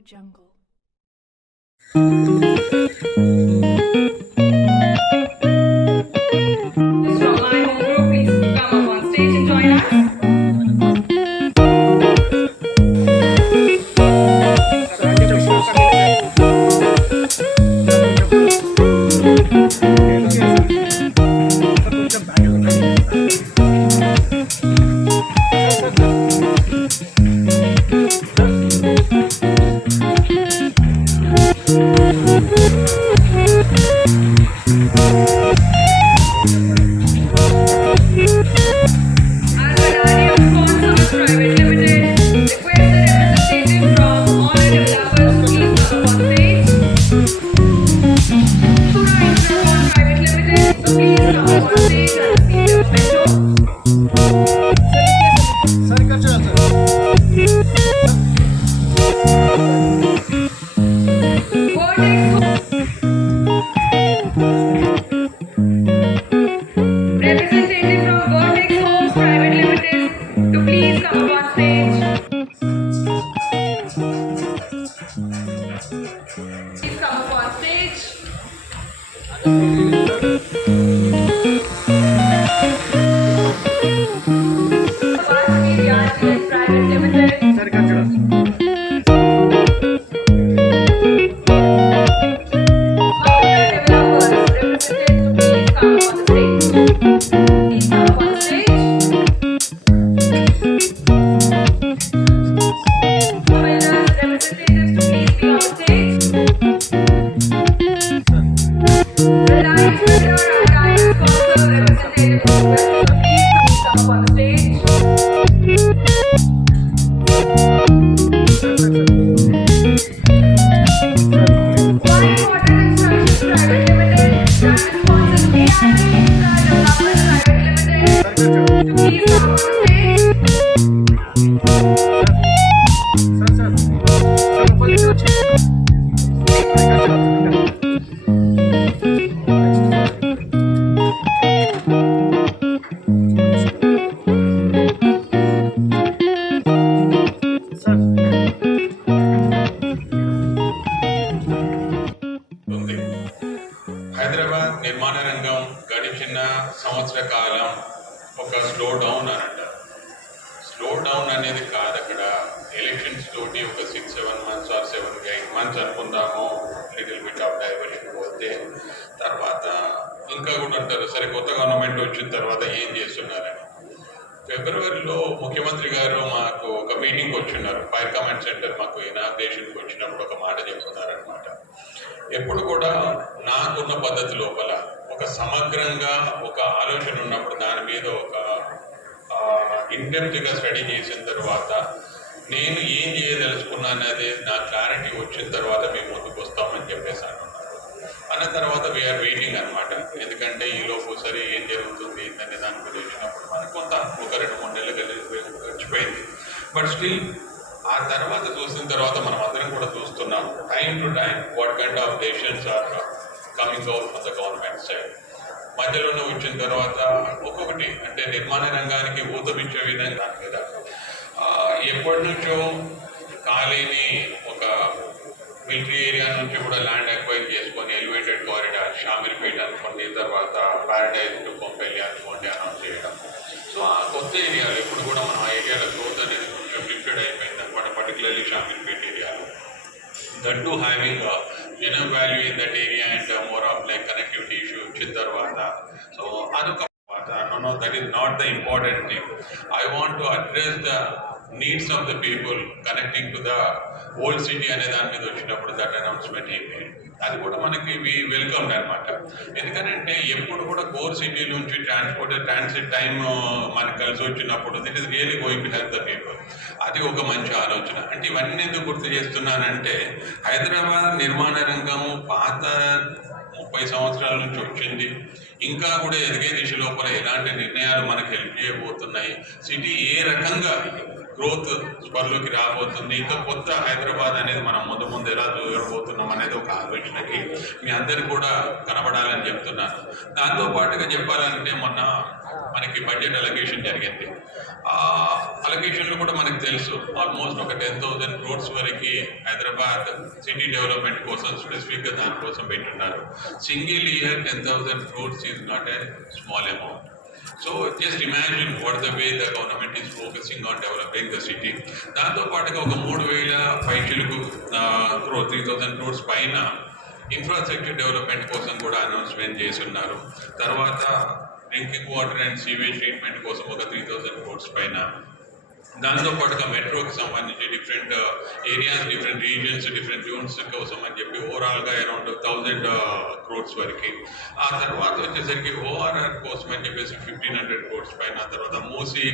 Jungle. Hyderabad నిర్మాణ రంగం గడిచిన సంవత్సర కాలం ఒక స్లో డౌన్ అని అంటారు స్లో డౌన్ అనేది కాదు అక్కడ. ఎలక్షన్స్ తోటి ఒక six seven months or seven eight months అనుకుందాము. లిటిల్ బిట్ ఆఫ్ డైవర్షన్ పోతే తర్వాత ఇంకా కూడా అంటారు. సరే కొత్త గవర్నమెంట్ వచ్చిన తర్వాత ఏం చేస్తున్నారని. ఫిబ్రవరిలో ముఖ్యమంత్రి గారు మాకు ఒక మీటింగ్ వచ్చిన్నారు. ఫైర్ కమాండ్ సెంటర్ మాకు ఇనాగ్రేషన్కి వచ్చినప్పుడు ఒక మాట చెప్తున్నారనమాట ఎప్పుడు కూడా నాకున్న పద్ధతి లోపల ఒక సమగ్రంగా ఒక ఆలోచన ఉన్నప్పుడు దాని మీద ఒక ఇంటెప్త్గా స్టడీ చేసిన తర్వాత నేను ఏం చేయదలుచుకున్నాను అనేది నా క్లారిటీ వచ్చిన తర్వాత మేము ముందుకు వస్తామని చెప్పేసి అన్న తర్వాత వీఆర్ వెయిటింగ్ అనమాట ఎందుకంటే ఈ ఏం జరుగుతుంది ఏంటనే దాని గురించి వెళ్ళినప్పుడు మనకు కొంత ఒక రెండు మూడు నెలలు కలిసి గడిచిపోయింది. బట్ స్టిల్ ఆ తర్వాత చూసిన తర్వాత మనం అందరం కూడా చూస్తున్నాం time to time what kind of decisions are coming out from the government side మధ్యలోనే వచ్చిన తర్వాత ఒక్కొక్కటి అంటే నిర్మాణ రంగానికి ఊతమిచ్చే విధంగా దాని మీద ఎప్పటి నుంచో ఖాళీని ఒక మిలిటరీ ఏరియా నుంచి కూడా ల్యాండ్ అక్వైర్ చేసుకొని ఎలివేటెడ్ కారిడార్ షామిల్పేట అనుకోండి తర్వాత ప్యారడైజ్ టు కొంపెల్లి అనుకోండి అనౌన్స్ చేయడం సో ఆ కొత్త ఏరియాలో ఇప్పుడు కూడా మనం ఆ ఏరియాలో గ్రోత్ అనేది కొంచెం లిమిటెడ్ అయిపోయింది అనమాట పర్టికులర్లీ షామిల్పేట ఏరియాలో that to having general value in that area and more of like connectivity issue వచ్చిన తర్వాత సో అదొక no no that is not the important thing i want to address the needs of the people connecting to the old city అనే దాని మీద వచ్చినప్పుడు that announcement అయిపోయింది అది కూడా మనకి వెల్కమ్ అనమాట ఎందుకంటే ఎప్పుడు కూడా కోర్ సిటీ నుంచి ట్రాన్స్పోర్ట్ ట్రాన్సిట్ టైం మనకు కలిసి వచ్చినప్పుడు that is really going to help the people అది ఒక మంచి ఆలోచన. అంటే ఇవన్నీ ఎందుకు గుర్తు చేస్తున్నానంటే హైదరాబాద్ నిర్మాణ రంగం పాత ముప్పై సంవత్సరాల నుంచి వచ్చింది. ఇంకా కూడా ఎదిగే దిశ లోపల ఎలాంటి నిర్ణయాలు మనకు హెల్ప్ చేయబోతున్నాయి? సిటీ ఏ రకంగా గ్రోత్ స్పర్లోకి రాబోతుంది. ఇంకా కొత్త హైదరాబాద్ అనేది మనం ముందు ముందు ఎలా చూడబోతున్నాం అనేది ఒక ఆలోచనకి మీ అందరికి కూడా కనబడాలని చెప్తున్నాను దాంతో పాటుగా చెప్పాలంటే మొన్న మనకి బడ్జెట్ అలొకేషన్ జరిగింది. ఆ అలొకేషన్లు కూడా మనకు తెలుసు. ఆల్మోస్ట్ ఒక టెన్ థౌసండ్ క్రోడ్స్ వరకు హైదరాబాద్ సిటీ డెవలప్మెంట్ కోసం స్పెసిఫిక్గా దానికోసం పెట్టున్నారు. Single year ten thousand crores is not a small amount So just imagine what the way the government is focusing on developing the city దాంతో పాటుగా ఒక మూడు వేల పైచలకు క్రో త్రీ థౌసండ్ క్రోర్స్ పైన ఇన్ఫ్రాస్ట్రక్చర్ డెవలప్మెంట్ కోసం కూడా అనౌన్స్మెంట్ చేస్తున్నారు. తర్వాత drinking water and sewage treatment కోసం ఒక త్రీ థౌసండ్ క్రోర్స్ పైన దాంతోపాటుగా మెట్రోకి సంబంధించి different uh, areas different regions different zones కోసం అని చెప్పి ఓవరాల్గా అరౌండ్ థౌజండ్ క్రోడ్స్ వరకు. ఆ తర్వాత వచ్చేసరికి ఓఆర్ఆర్ కోసం అని చెప్పేసి ఫిఫ్టీన్ హండ్రెడ్ క్రోడ్స్ పైన తర్వాత మూసి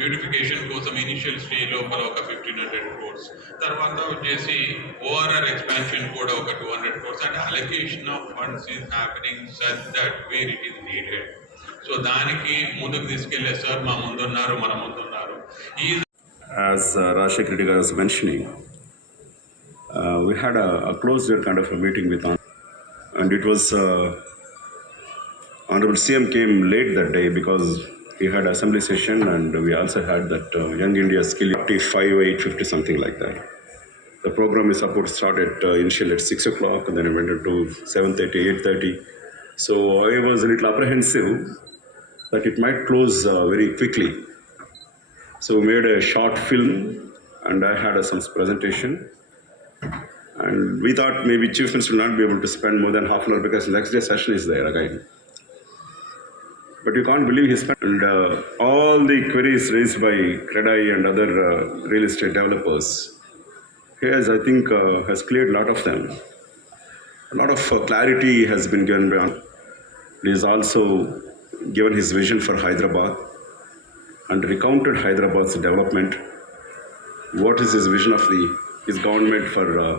బ్యూటిఫికేషన్ కోసం ఇనిషియల్ స్టేజ్ లోపల ఒక ఫిఫ్టీన్ హండ్రెడ్ క్రోడ్స్ తర్వాత వచ్చేసి ఓఆర్ఆర్ ఎక్స్పాన్షన్ కూడా ఒక టూ హండ్రెడ్ క్రోడ్స్ అంటే allocation of funds is happening such that where it is needed so దానికి ముందుకు తీసుకెళ్ళే సార్ మా ముందున్నారు మన ముందున్నారు. ఈ as uh, Reddy was mentioning, uh, we had a, a closed kind of a meeting with hon- and it was uh, Honorable CM came late that day because he had assembly session and we also had that uh, Young India Skill 55, 850, something like that. The program is supposed to start at uh, initially at 6 o'clock and then it went to 7.30, 8.30. So I was a little apprehensive that it might close uh, very quickly. So we made a short film and I had a, some presentation. And we thought maybe Chief Minister will not be able to spend more than half an hour because next day session is there again. But you can't believe he spent and, uh, all the queries raised by Credai and other uh, real estate developers. He has, I think, uh, has cleared a lot of them. A lot of uh, clarity has been given. He has also given his vision for Hyderabad and recounted Hyderabad's development. What is his vision of the his government for uh,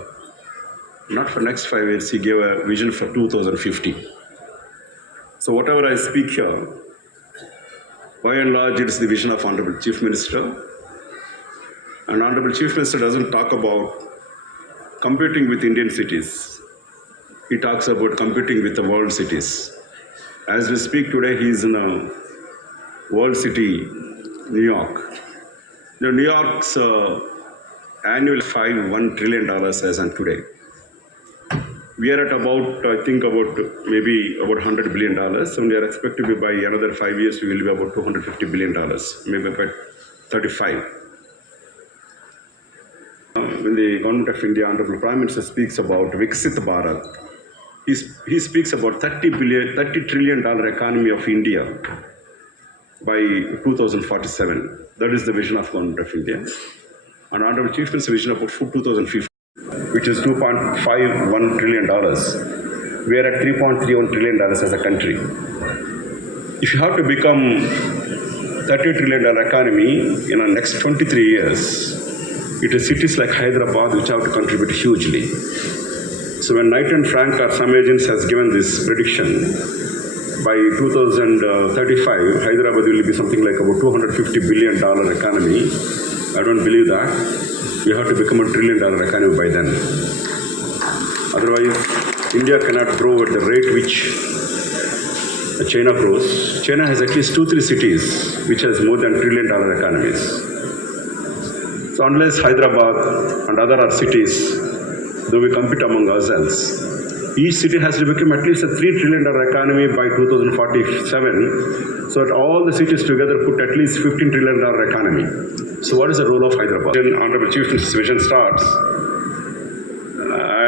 not for next five years? He gave a vision for 2050. So whatever I speak here, by and large, it is the vision of Honorable Chief Minister. And Honorable Chief Minister doesn't talk about competing with Indian cities. He talks about competing with the world cities. As we speak today, he is in a world city, New York. Now, New York's uh, annual five one trillion dollars as on today. We are at about, I think, about maybe about hundred billion dollars, and we are expected to be by another five years we will be about two hundred fifty billion dollars, maybe about thirty-five. When the government of India, Honorable Prime Minister speaks about Viksit Bharat, he, he speaks about 30 billion, 30 trillion dollar economy of India by 2047. That is the vision of government of India. And Honorable Chief Minister's vision about 2050, which is 2.51 trillion dollars. We are at 3.31 trillion dollars as a country. If you have to become 30 trillion dollar economy in the next 23 years, it is cities like Hyderabad which have to contribute hugely. So when Knight and Frank or some agents has given this prediction, by 2035, Hyderabad will be something like about 250 billion dollar economy. I don't believe that. We have to become a trillion dollar economy by then. Otherwise, India cannot grow at the rate which China grows. China has at least two, three cities which has more than trillion dollar economies. So unless Hyderabad and other cities, though we compete among ourselves, each city has to become at least a three trillion dollar economy by 2047. So that all the cities together put at least 15 trillion dollar economy. So what is the role of Hyderabad? When Honorable Chief Minister's vision starts,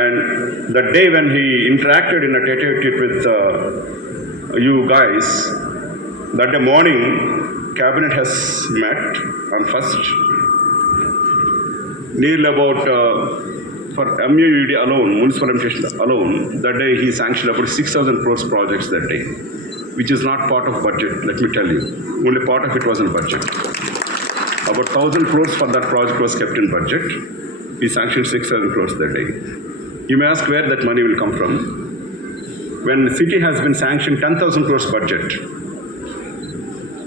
and the day when he interacted in a tete-a-tete with uh, you guys, that day morning, cabinet has met on first nearly about uh, for MUUD alone, municipal administration alone, that day he sanctioned about 6,000 crores projects that day, which is not part of budget, let me tell you. Only part of it was in budget. About 1,000 crores for that project was kept in budget. He sanctioned 6,000 crores that day. You may ask where that money will come from. When the city has been sanctioned 10,000 crores budget,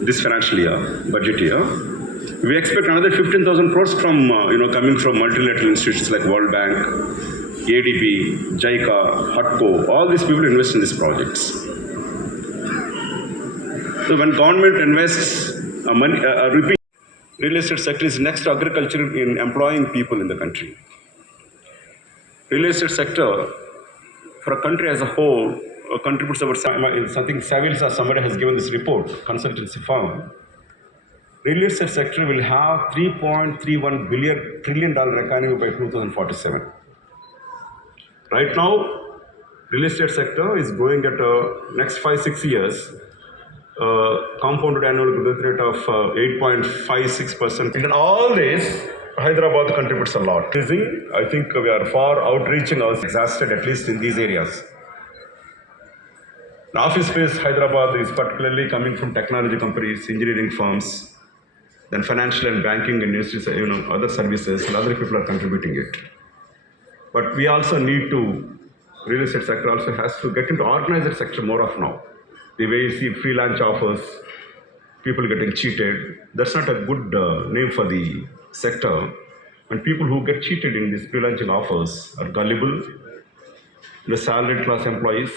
this financial year, budget year, We expect another 15,000 crores from, uh, you know, coming from multilateral institutions like World Bank, ADB, JICA, HUTCO, all these people invest in these projects. So when government invests uh, money, uh, uh, repeat, real estate sector is next to agriculture in employing people in the country. Real estate sector for a country as a whole uh, contributes about some- something Savills or somebody has given this report, consultancy firm. Real estate sector will have 3.31 billion trillion dollar economy by 2047. Right now, real estate sector is growing at uh, next five six years uh, compounded annual growth rate of uh, 8.56 percent. In all this, Hyderabad contributes a lot. Increasing, I think we are far outreaching us exhausted at least in these areas. The office space Hyderabad is particularly coming from technology companies, engineering firms, then financial and banking industries, you know, other services, and other people are contributing it. But we also need to, real estate sector also has to get into organized sector more of now. The way you see freelance offers, people getting cheated, that's not a good uh, name for the sector. And people who get cheated in these freelancing offers are gullible, the salaried class employees.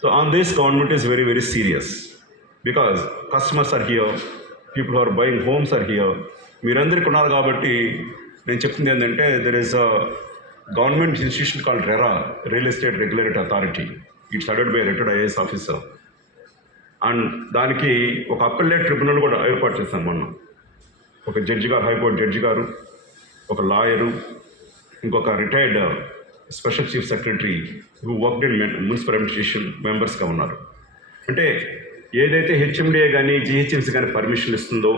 So on this, government is very, very serious because customers are here, people are buying homes are here మీరందరికీ ఉన్నారు కాబట్టి నేను చెప్తుంది ఏంటంటే there is a government institution called RERA real estate regulatory authority it's headed by retired IAS officer and దానికి ఒక అప్పల్లెట్ tribunal కూడా ఏర్పాటు చేశాం మొన్న. ఒక జడ్జి గారు హైకోర్టు జడ్జి గారు ఒక లాయరు ఇంకొక retired special chief secretary who work in municipal administration మెంబర్స్గా ఉన్నారు. అంటే ఏదైతే హెచ్ఎండిఏ కానీ జిహెచ్ఎంసీ కానీ పర్మిషన్ ఇస్తుందో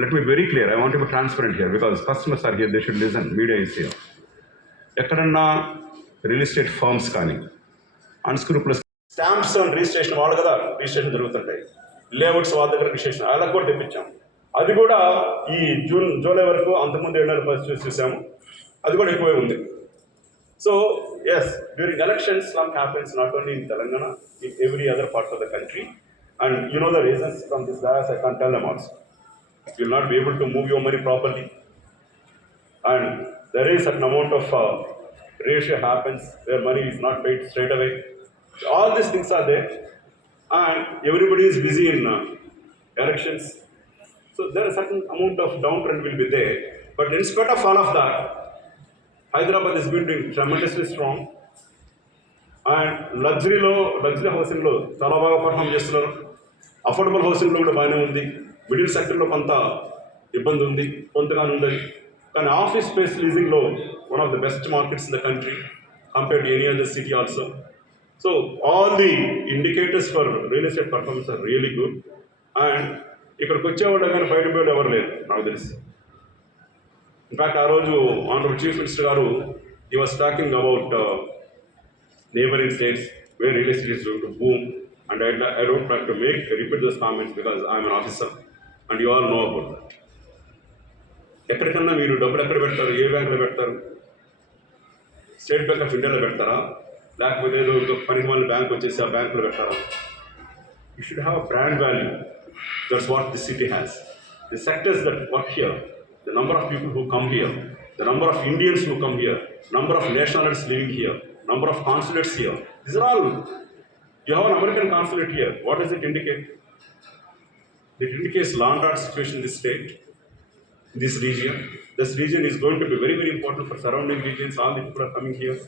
let me very clear I want be transparent here because customers are here they should listen media is here ఎక్కడన్నా real estate firms కానీ unscrupulous stamps and registration వాళ్ళు కదా రిజిస్ట్రేషన్ జరుగుతుంటాయి. లేఅవుట్స్ వాళ్ళ దగ్గర రిజిస్ట్రేషన్ అలా కూడా తెప్పించాం. అది కూడా ఈ జూన్ జూలై వరకు అంతకుముందు ఏడాది పరిస్థితి చూసాము. అది కూడా ఎక్కువే ఉంది. So as during elections long happens not only in Telangana in every other parts of the country and you know the reasons from this dais I can tell them also you will not be able to move your money properly. And there is certain amount of uh, ratio happens where money is not paid straight away. All these things are there, and everybody is busy in uh, elections. So there is certain amount of downtrend will be there. But in spite of all of that, Hyderabad has been doing tremendously strong. And లగ్జరీలో luxury హౌసింగ్లో చాలా బాగా perform చేస్తున్నారు affordable హౌసింగ్లో కూడా బాగానే ఉంది. Middle సెక్టర్లో కొంత ఇబ్బంది ఉంది. కొంతగానే ఉంది కానీ office space లీజింగ్లో one of the best markets in the country compare to any other city also so all the indicators for real estate performance are really good and ఇక్కడికి వచ్చేవాళ్ళు కానీ బయట పోయేవాళ్ళు ఎవరు లేరు నాకు తెలిసి. ఇన్ఫ్యాక్ట్ ఆ రోజు ఆనరబుల్ చీఫ్ మినిస్టర్ గారు ఈ was talking about neighbouring states where real estate boom. And I, I don't like to make repeat those comments because I'm an officer and you all know about that. ఎక్కడికన్నా మీరు డబ్బులు ఎక్కడ పెడతారు ఏ బ్యాంకులో పెడతారు state bank of ఇండియాలో పెడతారా లేకపోతే ఏదో ఒక పనికి మళ్ళీ బ్యాంక్ వచ్చేసి ఆ బ్యాంకులో పెడతారా you should have a brand value that's what the city has the sectors that work here the number of people who come here the number of Indians who come here number of nationalities living here number of consulates here these are all you have an american consulate here. What does it indicate? It indicates law and situation in this state this region. This region is going to be very very important for surrounding regions. All the people are coming here